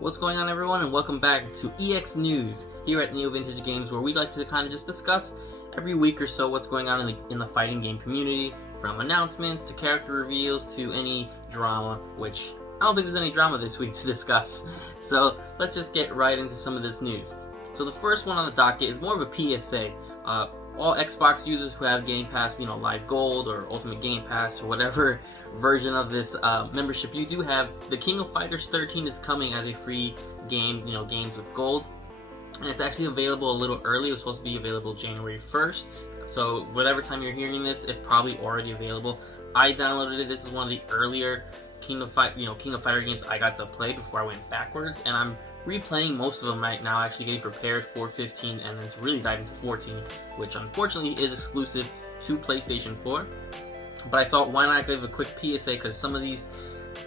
What's going on, everyone, and welcome back to EX News here at NeoVintage Games, where we like to kind of just discuss every week or so what's going on in the fighting game community, from announcements to character reveals to any drama, which I don't think there's any drama this week to discuss. So let's just get right into some of this news. So the first one on the docket is more of a PSA. All Xbox users who have Game Pass, Live Gold or Ultimate Game Pass or whatever version of this membership you do have, the King of Fighters 13 is coming as a free game, games with gold. And it's actually available a little early. It was supposed to be available January 1st. So whatever time you're hearing this, it's probably already available. I downloaded it. This is one of the earlier King of Fighter games I got to play before I went backwards, and I'm replaying most of them right now, actually getting prepared for 15 and then to really dive into 14, which unfortunately is exclusive to PlayStation 4. But I thought, why not give a quick PSA, because some of these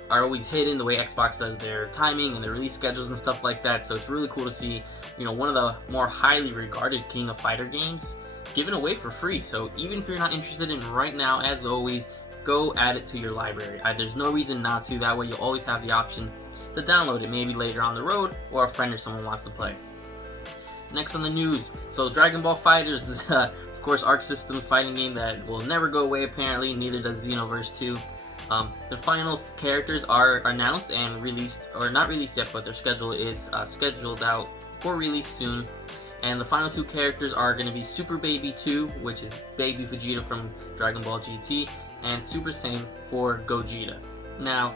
are always hidden the way Xbox does their timing and their release schedules and stuff like that. So it's really cool to see, one of the more highly regarded King of Fighter games given away for free. So even if you're not interested in right now, as always, go add it to your library. There's no reason not to. That way you'll always have the option to download it, maybe later on the road, or a friend or someone wants to play. Next on the news, so Dragon Ball FighterZ is, of course, Arc System's fighting game that will never go away apparently, neither does Xenoverse 2. The final characters are announced and released, or not released yet, but their schedule is scheduled out for release soon. And the final two characters are going to be Super Baby 2, which is Baby Vegeta from Dragon Ball GT, and Super Saiyan 4 Gogeta. Now,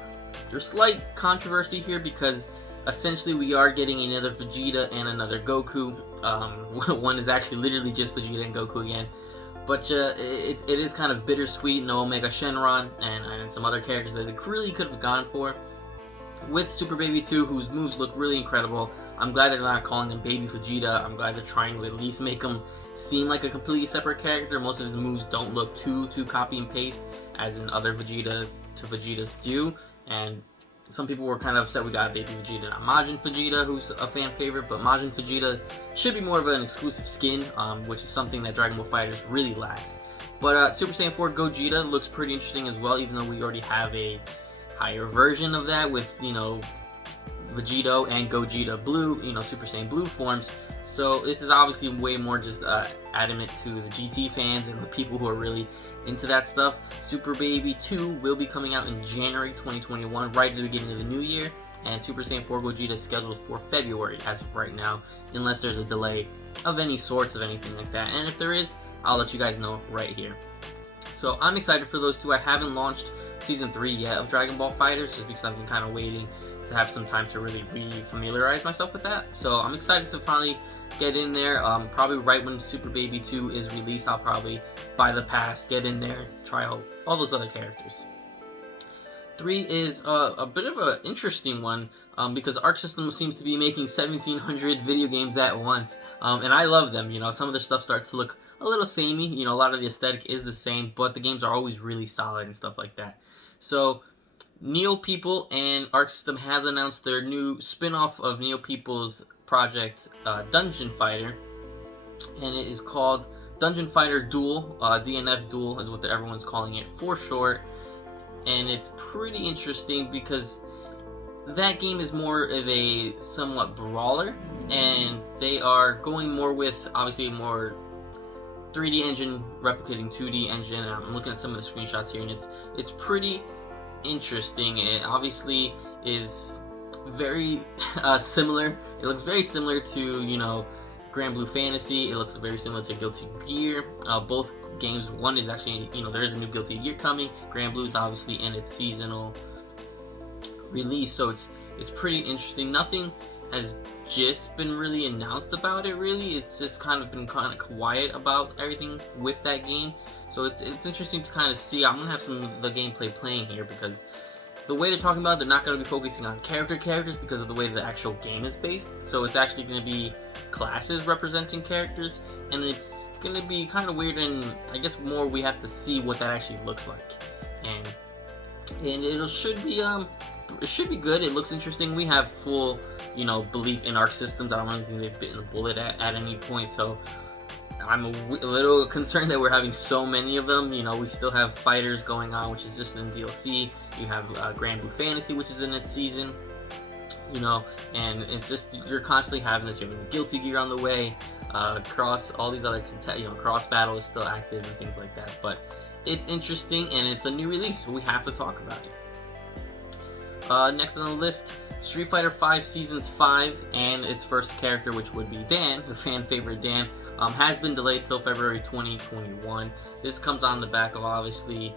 there's slight controversy here because essentially we are getting another Vegeta and another Goku. One is actually literally just Vegeta and Goku again. But it is kind of bittersweet. No Omega Shenron and some other characters that they really could have gone for. With Super Baby 2, whose moves look really incredible. I'm glad they're not calling him Baby Vegeta. I'm glad they're trying to at least make him seem like a completely separate character. Most of his moves don't look too copy and paste, as in other Vegeta to Vegetas do. And some people were kind of upset we got Baby Vegeta, not Majin Vegeta, who's a fan favorite, but Majin Vegeta should be more of an exclusive skin, which is something that Dragon Ball FighterZ really lacks. But Super Saiyan 4 Gogeta looks pretty interesting as well, even though we already have a higher version of that with, Vegito and Gogeta Blue, Super Saiyan Blue forms. So this is obviously way more just adamant to the GT fans and the people who are really into that stuff. Super Baby 2 will be coming out in January 2021, right at the beginning of the new year, and Super Saiyan 4 Gogeta is scheduled for February as of right now, unless there's a delay of any sorts of anything like that. And if there is, I'll let you guys know right here. So I'm excited for those two. I haven't launched Season 3 yet of Dragon Ball FighterZ, just because I've been kind of waiting to have some time to really re-familiarize myself with that. So I'm excited to finally get in there. Probably right when Super Baby 2 is released, I'll probably buy the pass, get in there, try out all those other characters. 3 is a bit of an interesting one, because Arc System seems to be making 1,700 video games at once, and I love them. Some of their stuff starts to look a little samey. A lot of the aesthetic is the same, but the games are always really solid and stuff like that. So NeoPeople and Arc System has announced their new spin-off of NeoPeople's project, Dungeon Fighter, and it is called Dungeon Fighter Duel. DNF Duel is what everyone's calling it for short, and it's pretty interesting because that game is more of a somewhat brawler, and they are going more with obviously more 3D engine replicating 2D engine. And I'm looking at some of the screenshots here, and it's pretty interesting. It obviously is very similar. It looks very similar to Grand Blue Fantasy. It looks very similar to Guilty Gear. Both games, one is actually there is a new Guilty Gear coming. Grand Blue is obviously in its seasonal release, so it's pretty interesting. Nothing has just been really announced about it, really. It's just kind of been kind of quiet about everything with that game. So it's interesting to kind of see. I'm gonna have some of the gameplay playing here because the way they're talking about it, they're not going to be focusing on characters because of the way the actual game is based. So it's actually going to be classes representing characters, and it's going to be kind of weird, and I guess more we have to see what that actually looks like. And it should be good. It looks interesting. We have full belief in Arc Systems. I don't think they've bitten a bullet at any point. So I'm a little concerned that we're having so many of them. We still have Fighters going on, which is just in DLC. You have Grand Blue Fantasy, which is in its season. you know, and it's just you're constantly having this. You have Guilty Gear on the way, Cross, all these other, Cross Battle is still active and things like that. But it's interesting, and it's a new release, so we have to talk about it. Next on the list, Street Fighter V Seasons 5 and its first character, which would be Dan, the fan favorite Dan, has been delayed till February 2021. This comes on the back of obviously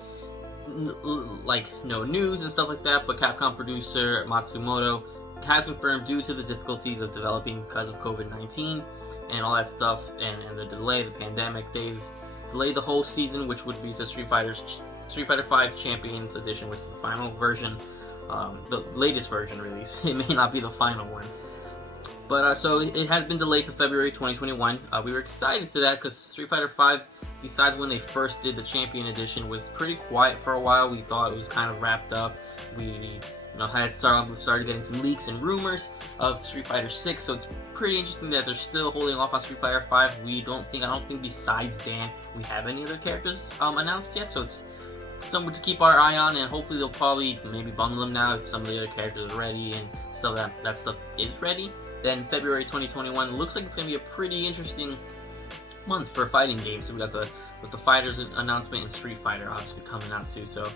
no news and stuff like that, but Capcom producer Matsumoto has confirmed, due to the difficulties of developing because of COVID-19 and all that stuff, and the delay, the pandemic, they've delayed the whole season, which would be to Street Fighter V Champions Edition, which is the final version, the latest version release. It may not be the final one, but so it has been delayed to February 2021. We were excited to that because Street Fighter V, besides when they first did the Champion Edition, was pretty quiet for a while. We thought it was kind of wrapped up. We started getting some leaks and rumors of Street Fighter 6, so it's pretty interesting that they're still holding off on Street Fighter 5. I don't think besides Dan we have any other characters announced yet, so it's something to keep our eye on, and hopefully they'll probably maybe bundle them now if some of the other characters are ready and stuff that stuff is ready. Then February 2021 looks like it's going to be a pretty interesting month for fighting games. We got with the Fighters announcement and Street Fighter obviously coming out too, so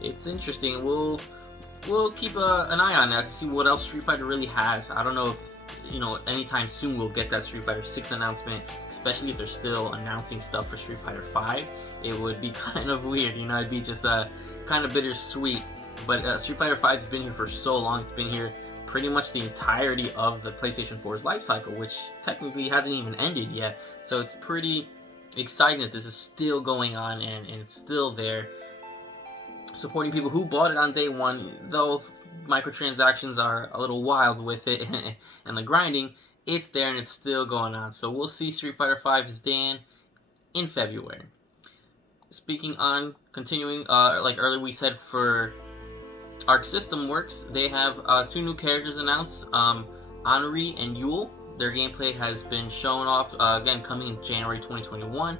it's interesting. We'll keep an eye on that to see what else Street Fighter really has. I don't know if anytime soon we'll get that Street Fighter 6 announcement, especially if they're still announcing stuff for Street Fighter 5. It would be kind of weird, it'd be just kind of bittersweet. But Street Fighter 5 has been here for so long. It's been here pretty much the entirety of the PlayStation 4's life cycle, which technically hasn't even ended yet. So it's pretty exciting that this is still going on and it's still there, supporting people who bought it on day one. Though microtransactions are a little wild with it and the grinding, it's there and it's still going on. So we'll see Street Fighter V's Dan in February. Speaking on continuing, like earlier we said, for Arc System Works, they have 2 new characters announced, Henri and Yule. Their gameplay has been shown off, again coming in January 2021.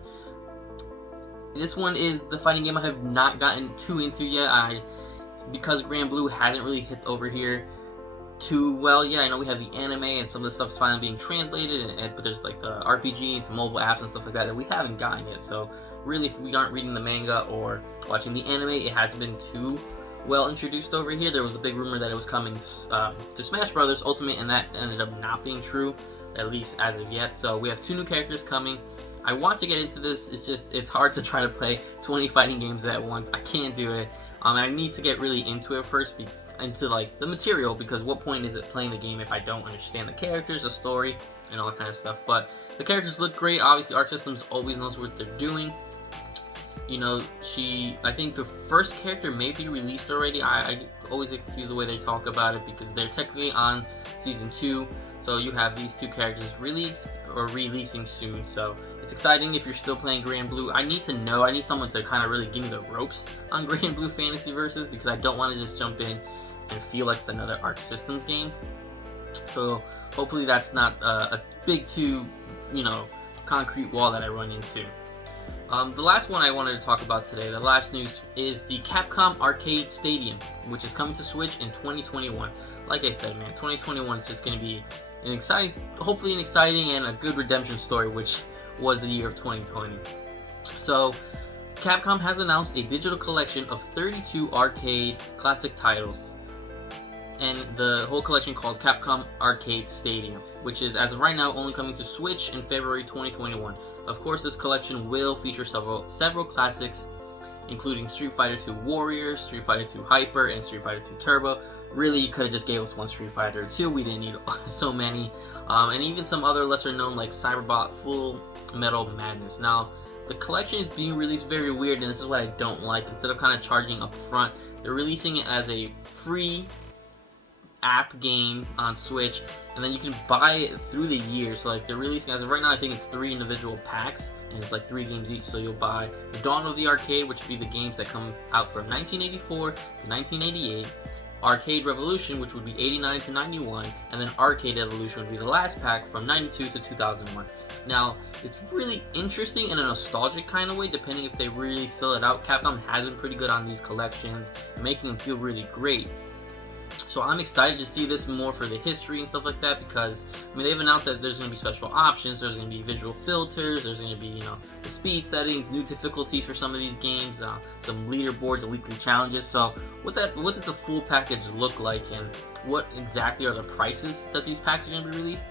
This one is the fighting game I have not gotten too into yet. Because Grand Blue hasn't really hit over here too well. Yeah, I know we have the anime and some of the stuff's finally being translated, but there's like the RPG and some mobile apps and stuff like that we haven't gotten yet. So really, if we aren't reading the manga or watching the anime, it hasn't been too well introduced over here. There was a big rumor that it was coming to Smash Brothers Ultimate, and that ended up not being true, at least as of yet. So we have 2 new characters coming. I want to get into this. It's hard to try to play 20 fighting games at once. I can't do it. And I need to get really into it first, into like the material, because what point is it playing the game if I don't understand the characters, the story, and all that kind of stuff. But the characters look great. Obviously, Arc Systems always knows what they're doing. I think the first character may be released already. I always get confused the way they talk about it, because they're technically on Season 2. So you have these 2 characters released or releasing soon. So it's exciting if you're still playing Grand Blue. I need someone to kind of really give me the ropes on Grand Blue Fantasy Versus, because I don't want to just jump in and feel like it's another Arc Systems game. So hopefully that's not a big too, concrete wall that I run into. The last one I wanted to talk about today, the last news, is the Capcom Arcade Stadium, which is coming to Switch in 2021. Like I said, man, 2021 is just going to be hopefully an exciting and a good redemption story, which was the year of 2020. So Capcom has announced a digital collection of 32 arcade classic titles, and the whole collection called Capcom Arcade Stadium, which is as of right now only coming to Switch in February 2021. Of course, this collection will feature several classics, including Street Fighter 2 Warrior, Street Fighter 2 Hyper, and Street Fighter 2 Turbo. Really, you could have just gave us one Street Fighter 2. We didn't need so many. And even some other lesser known, like Cyberbot Full Metal Madness. Now, the collection is being released very weird, and this is what I don't like. Instead of kind of charging up front, they're releasing it as a free app game on Switch, and then you can buy it through the year. So like, they're releasing, as of right now, I think it's 3 individual packs, and it's like 3 games each. So you'll buy the Dawn of the Arcade, which would be the games that come out from 1984 to 1988, Arcade Revolution, which would be 89 to 91, and then Arcade Evolution would be the last pack from 92 to 2001. Now, it's really interesting in a nostalgic kind of way, depending if they really fill it out. Capcom has been pretty good on these collections, making them feel really great. So I'm excited to see this more for the history and stuff like that, because I mean they've announced that there's going to be special options, there's going to be visual filters, there's going to be, you know, the speed settings, new difficulties for some of these games, some leaderboards and weekly challenges. So what does the full package look like, and what exactly are the prices that these packs are going to be released?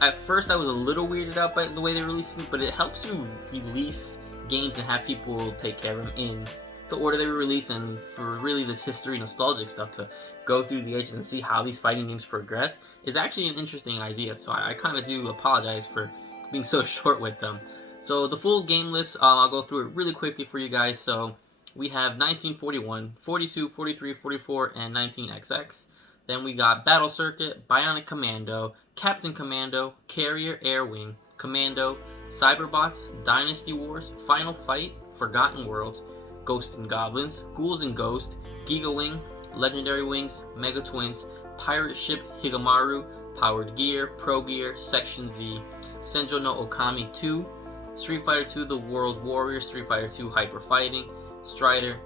At first I was a little weirded out by the way they're releasing it, but it helps you release games and have people take care of them in the order they were released, and for really this history nostalgic stuff to go through the ages and see how these fighting games progress is actually an interesting idea. So I kind of do apologize for being so short with them. So the full game list, I'll go through it really quickly for you guys. So we have 1941, 42, 43, 44, and 19XX. Then we got Battle Circuit, Bionic Commando, Captain Commando, Carrier Air Wing, Commando, Cyberbots, Dynasty Wars, Final Fight, Forgotten Worlds, Ghosts and Goblins, Ghouls and Ghosts, Giga Wing, Legendary Wings, Mega Twins, Pirate Ship Higamaru, Powered Gear, Pro Gear, Section Z, Senjo no Okami 2, Street Fighter 2 The World Warrior, Street Fighter 2 Hyper Fighting, Strider,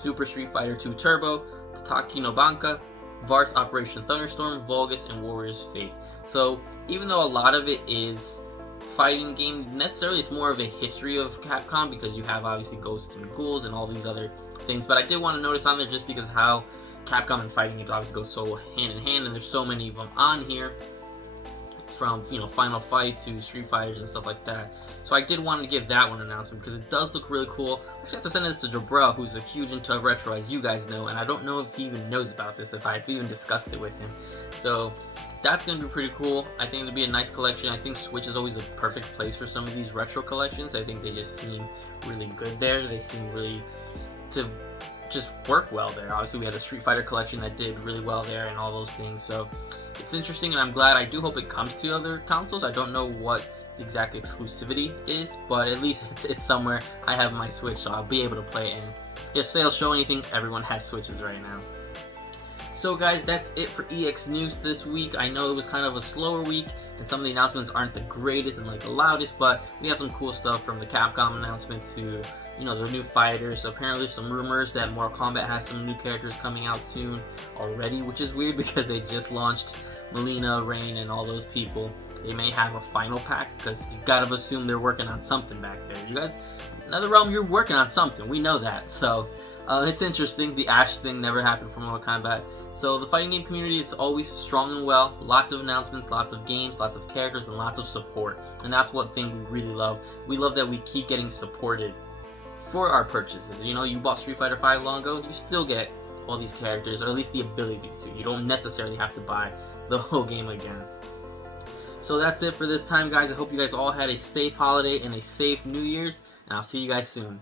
Super Street Fighter 2 Turbo, Tataki no Banka, Varth Operation Thunderstorm, Vulgus, and Warrior's Fate. So even though a lot of it is fighting game, necessarily it's more of a history of Capcom, because you have obviously Ghosts and Ghouls and all these other things, but I did want to notice on there just because how Capcom and fighting games obviously go so hand in hand, and there's so many of them on here, from, you know, Final Fight to Street Fighters and stuff like that. So I did want to give that one announcement because it does look really cool. I actually have to send this to Jabril, who's a huge into retro, as you guys know, and I don't know if he even knows about this, if I've even discussed it with him. So that's going to be pretty cool. I think it'll be a nice collection. I think Switch is always the perfect place for some of these retro collections. I think they just seem really good there. They seem really to just work well there. Obviously, we had a Street Fighter collection that did really well there and all those things. So it's interesting, and I'm glad. I do hope it comes to other consoles. I don't know what the exact exclusivity is, but at least it's somewhere. I have my Switch, so I'll be able to play it. And if sales show anything, everyone has Switches right now. So guys, that's it for EX News this week. I know it was kind of a slower week, and some of the announcements aren't the greatest and like the loudest, but we have some cool stuff from the Capcom announcement to, you know, the new fighters. Apparently there's some rumors that Mortal Kombat has some new characters coming out soon already, which is weird because they just launched Melina, Rain, and all those people. They may have a final pack, because you gotta assume they're working on something back there. You guys, Another Realm, you're working on something. We know that. So it's interesting. The Ash thing never happened for Mortal Kombat. So the fighting game community is always strong and well. Lots of announcements, lots of games, lots of characters, and lots of support. And that's one thing we really love. We love that we keep getting supported for our purchases. You know, you bought Street Fighter V long ago, you still get all these characters, or at least the ability to. You don't necessarily have to buy the whole game again. So that's it for this time, guys. I hope you guys all had a safe holiday and a safe New Year's, and I'll see you guys soon.